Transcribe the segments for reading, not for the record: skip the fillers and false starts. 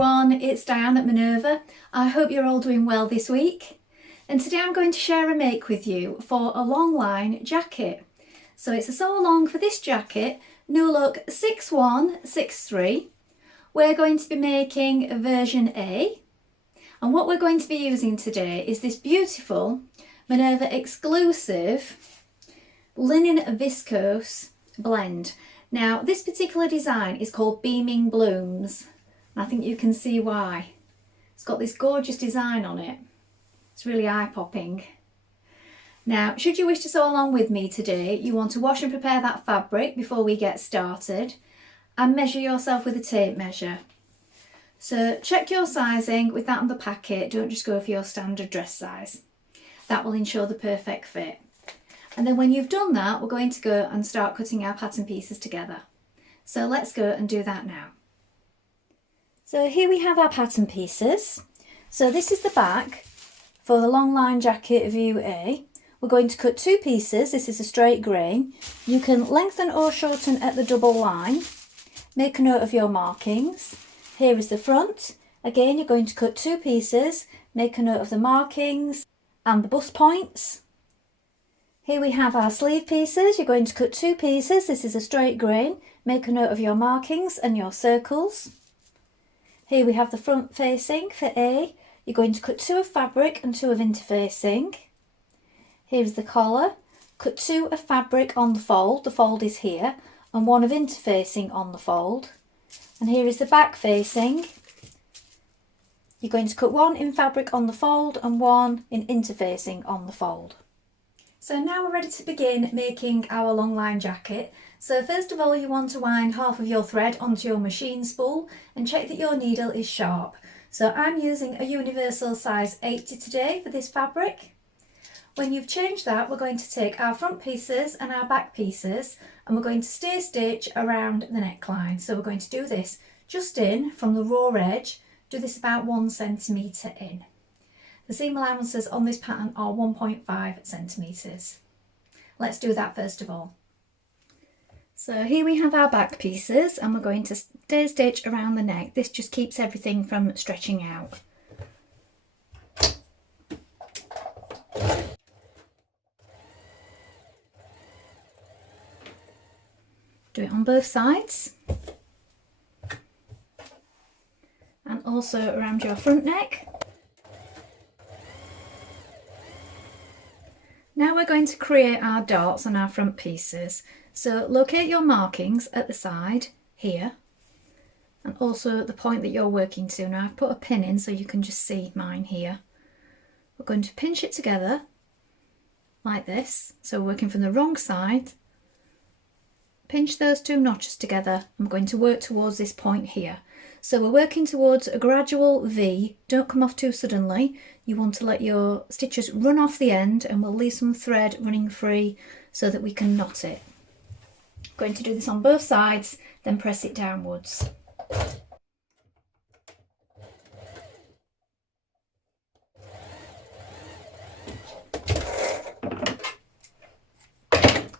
everyone, it's Dianne at Minerva. I hope you're all doing well this week. And today I'm going to share a make with you for a long line jacket. So it's a sew along for this jacket, new look 6163. We're going to be making version A. And what we're going to be using today is this beautiful Minerva exclusive linen viscose blend. Now this particular design is called Beaming Blooms. I think you can see why. It's got this gorgeous design on it. It's really eye-popping. Now, should you wish to sew along with me today, you want to wash and prepare that fabric before we get started and measure yourself with a tape measure. So check your sizing with that on the packet. Don't just go for your standard dress size. That will ensure the perfect fit. And then when you've done that, we're going to go and start cutting our pattern pieces together. So let's go and do that now. So here we have our pattern pieces. So this is the back for the long line jacket view A. We're going to cut two pieces. This is a straight grain. You can lengthen or shorten at the double line. Make a note of your markings. Here is the front. Again, you're going to cut two pieces. Make a note of the markings and the bust points. Here we have our sleeve pieces. You're going to cut two pieces. This is a straight grain. Make a note of your markings and your circles. Here we have the front facing for A. You're going to cut two of fabric and two of interfacing. Here's the collar. Cut two of fabric on the fold is here, and one of interfacing on the fold. And here is the back facing. You're going to cut one in fabric on the fold and one in interfacing on the fold. So now we're ready to begin making our long line jacket. So first of all, you want to wind half of your thread onto your machine spool and check that your needle is sharp. So I'm using a universal size 80 today for this fabric. When you've changed that, we're going to take our front pieces and our back pieces and we're going to stay stitch around the neckline. So we're going to do this just in from the raw edge, do this about 1 centimetre in. The seam allowances on this pattern are 1.5 centimetres. Let's do that first of all. So here we have our back pieces and we're going to stay stitch around the neck. This just keeps everything from stretching out. Do it on both sides. And also around your front neck. Now we're going to create our darts on our front pieces. So locate your markings at the side here and also the point that you're working to. Now I've put a pin in so you can just see mine here. We're going to pinch it together like this. So we're working from the wrong side. Pinch those two notches together. I'm going to work towards this point here. So we're working towards a gradual V. Don't come off too suddenly. You want to let your stitches run off the end and we'll leave some thread running free so that we can knot it. Going to do this on both sides, then press it downwards.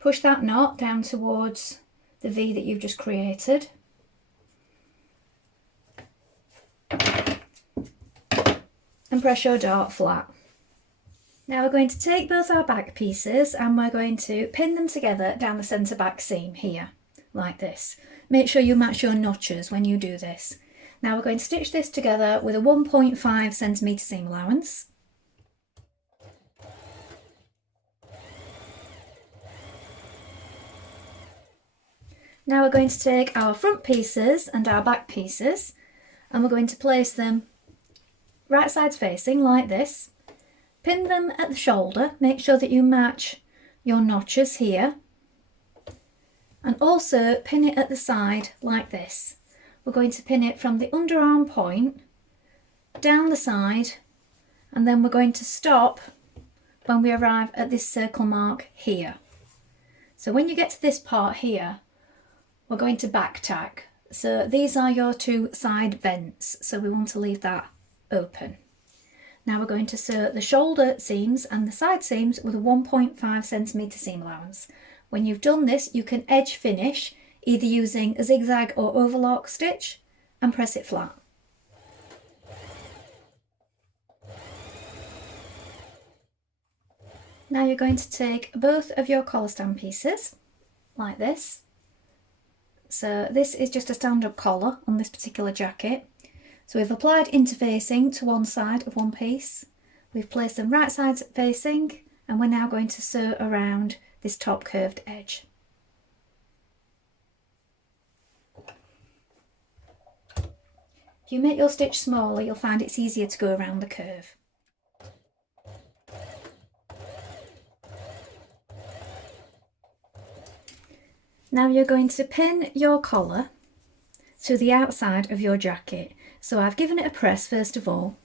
Push that knot down towards the V that you've just created. And press your dart flat. Now we're going to take both our back pieces and we're going to pin them together down the centre back seam here, like this. Make sure you match your notches when you do this. Now we're going to stitch this together with a 1.5 centimetre seam allowance. Now we're going to take our front pieces and our back pieces and we're going to place them right sides facing like this. Pin them at the shoulder, make sure that you match your notches here and also pin it at the side like this. We're going to pin it from the underarm point down the side and then we're going to stop when we arrive at this circle mark here. So when you get to this part here, we're going to back tack. So these are your two side vents, so we want to leave that open. Now we're going to sew the shoulder seams and the side seams with a 1.5 centimetre seam allowance. When you've done this, you can edge finish either using a zigzag or overlock stitch and press it flat. Now you're going to take both of your collar stand pieces like this. So this is just a stand-up collar on this particular jacket. So we've applied interfacing to one side of one piece. We've placed them right side facing, and we're now going to sew around this top curved edge. If you make your stitch smaller, you'll find it's easier to go around the curve. Now you're going to pin your collar to the outside of your jacket. So I've given it a press first of all,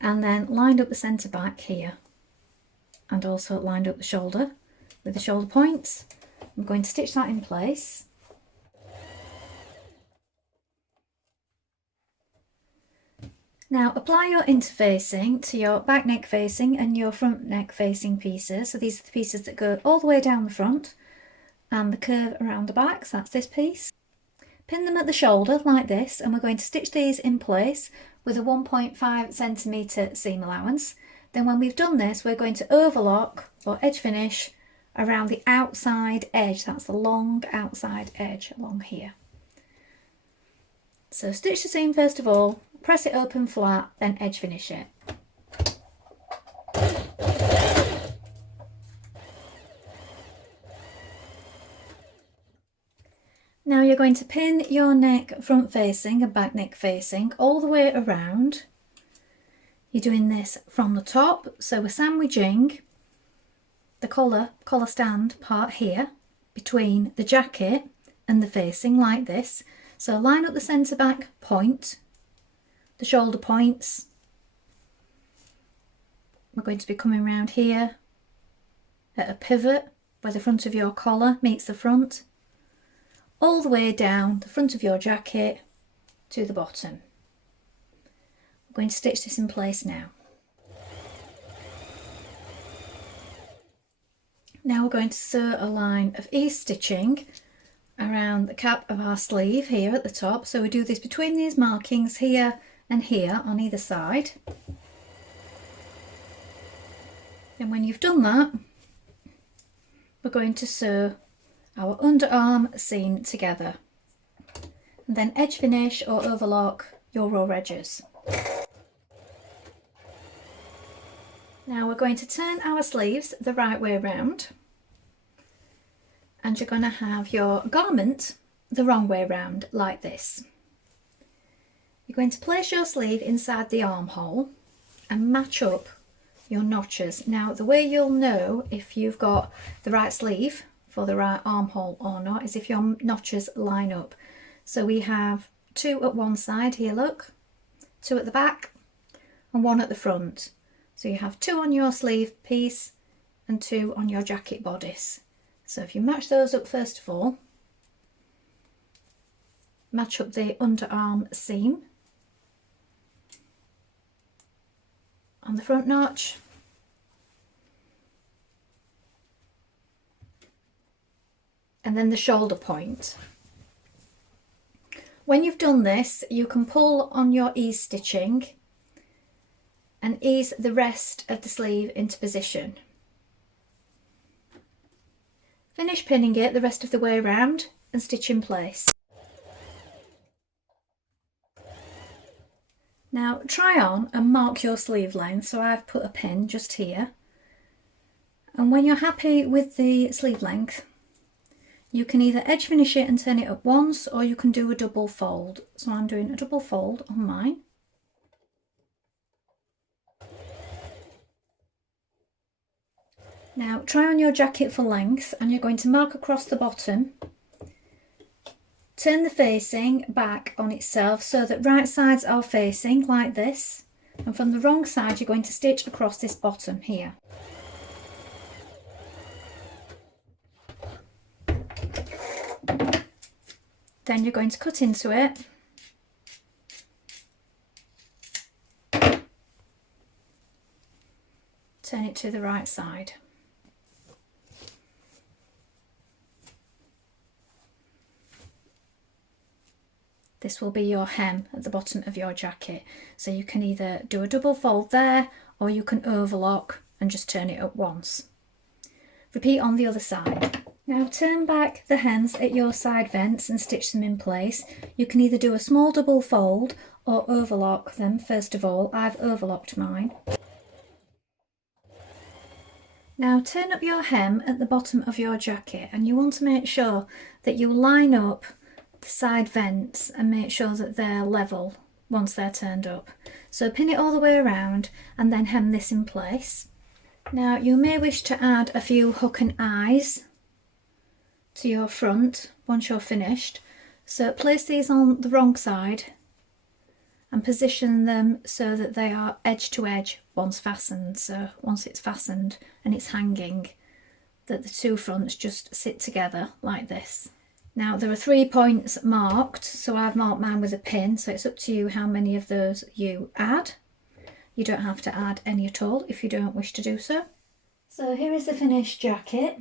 and then lined up the centre back here, and also lined up the shoulder with the shoulder points. I'm going to stitch that in place. Now apply your interfacing to your back neck facing and your front neck facing pieces. So these are the pieces that go all the way down the front and the curve around the back, so that's this piece. Pin them at the shoulder like this, and we're going to stitch these in place with a 1.5 centimetre seam allowance. Then when we've done this, we're going to overlock or edge finish around the outside edge. That's the long outside edge along here. So stitch the seam first of all, press it open flat, then edge finish it. Now you're going to pin your neck front facing and back neck facing all the way around. You're doing this from the top, so we're sandwiching the collar stand part here between the jacket and the facing like this. So line up the centre back point, the shoulder points. We're going to be coming around here at a pivot where the front of your collar meets the front, all the way down the front of your jacket to the bottom. I'm going to stitch this in place now. Now we're going to sew a line of ease stitching around the cap of our sleeve here at the top. So we do this between these markings here and here on either side. And when you've done that, we're going to sew our underarm seam together, and then edge finish or overlock your raw edges. Now we're going to turn our sleeves the right way round, and you're going to have your garment the wrong way round like this. You're going to place your sleeve inside the armhole and match up your notches. Now the way you'll know if you've got the right sleeve for the right armhole or not is if your notches line up. So we have 2 at one side here, look, 2 at the back and 1 at the front. So you have 2 on your sleeve piece and 2 on your jacket bodice. So if you match those up first of all, match up the underarm seam on the front notch, and then the shoulder point. When you've done this, you can pull on your ease stitching and ease the rest of the sleeve into position. Finish pinning it the rest of the way around and stitch in place. Now try on and mark your sleeve length. So I've put a pin just here, and when you're happy with the sleeve length, you can either edge finish it and turn it up once, or you can do a double fold. So I'm doing a double fold on mine. Now try on your jacket for length, and you're going to mark across the bottom. Turn the facing back on itself so that right sides are facing like this, and from the wrong side you're going to stitch across this bottom here. Then you're going to cut into it, turn it to the right side. This will be your hem at the bottom of your jacket. So you can either do a double fold there, or you can overlock and just turn it up once. Repeat on the other side. Now turn back the hems at your side vents and stitch them in place. You can either do a small double fold or overlock them first of all. I've overlocked mine. Now turn up your hem at the bottom of your jacket, and you want to make sure that you line up the side vents and make sure that they're level once they're turned up. So pin it all the way around and then hem this in place. Now you may wish to add a few hook and eyes to your front once you're finished. So place these on the wrong side and position them so that they are edge to edge once fastened. So once it's fastened and it's hanging, that the two fronts just sit together like this. Now there are 3 points marked, so I've marked mine with a pin, so it's up to you how many of those you add. You don't have to add any at all if you don't wish to do so. So here is the finished jacket.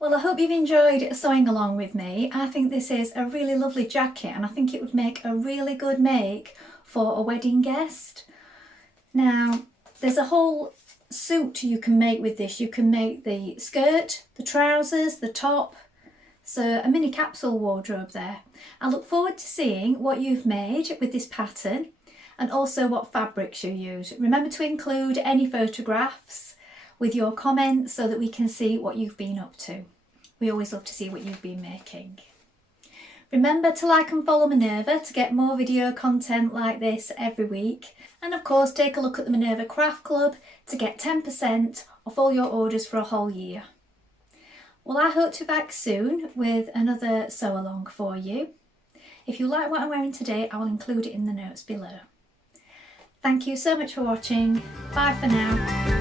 Well, I hope you've enjoyed sewing along with me. I think this is a really lovely jacket, and I think it would make a really good make for a wedding guest. Now, there's a whole suit you can make with this. You can make the skirt, the trousers, the top, so a mini capsule wardrobe there. I look forward to seeing what you've made with this pattern and also what fabrics you use. Remember to include any photographs with your comments so that we can see what you've been up to. We always love to see what you've been making. Remember to like and follow Minerva to get more video content like this every week. And of course, take a look at the Minerva Craft Club to get 10% off all your orders for a whole year. Well, I hope to be back soon with another sew along for you. If you like what I'm wearing today, I will include it in the notes below. Thank you so much for watching. Bye for now.